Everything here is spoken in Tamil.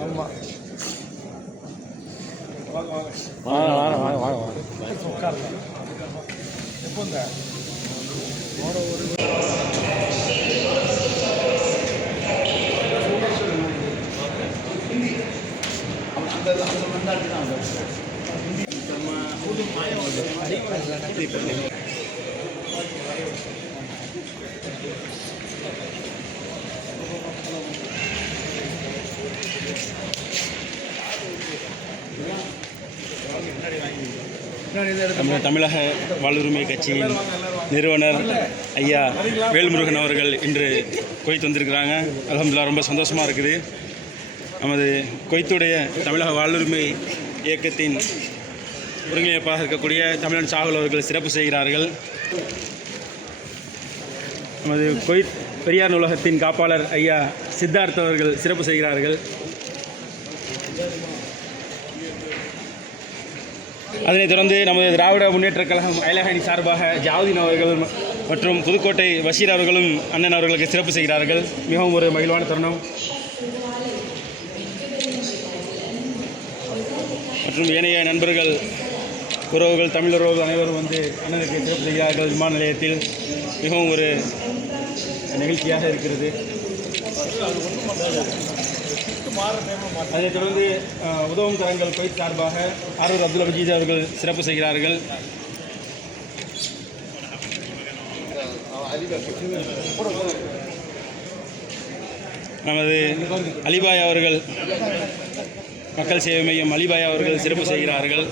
ஆமாம் வாங்க உட்காரலாம் எப்போங்க ஒரு தமிழக வாழ்வுரிமை கட்சியின் நிறுவனர் ஐயா வேல்முருகன் அவர்கள் இன்று குவைத் வந்திருக்கிறாங்க. அல்ஹம்துலில்லாஹ், ரொம்ப சந்தோஷமாக இருக்குது. நமது குவைத்துடைய தமிழக வாழ்வுரிமை இயக்கத்தின் ஒருங்கிணைப்பாக இருக்கக்கூடிய தமிழன் சாகுல் அவர்கள் சிறப்பு செய்கிறார்கள். நமது குவைத் பெரியார் நூலகத்தின் காப்பாளர் ஐயா சித்தார்த் அவர்கள் சிறப்பு செய்கிறார்கள். அதனைத் தொடர்ந்து நமது திராவிட முன்னேற்றக் கழகம் அயலகணி சார்பாக ஜாவுதீன் அவர்கள் மற்றும் புதுக்கோட்டை பஷீர் அவர்களும் அண்ணன் அவர்களுக்கு சிறப்பு செய்கிறார்கள். மிகவும் ஒரு மகிழ்வான தருணம். மற்றும் ஏனைய நண்பர்கள், உறவுகள், தமிழ் உறவுகள் அனைவரும் வந்து அண்ணனுக்கு சிறப்பு செய்கிறார்கள். விமான நிலையத்தில் மிகவும் ஒரு நிகழ்ச்சியாக இருக்கிறது. அதைத் தொடர்ந்து உதவும் கரங்கள் குவைத் சார்பாக ஆரூர் அப்துல் மஜீத் அவர்கள் சிறப்பு செய்கிறார்கள். நமது அலிபாய் அவர்கள், மக்கள் சேவை மையம் அலிபாய் அவர்கள் சிறப்பு செய்கிறார்கள்.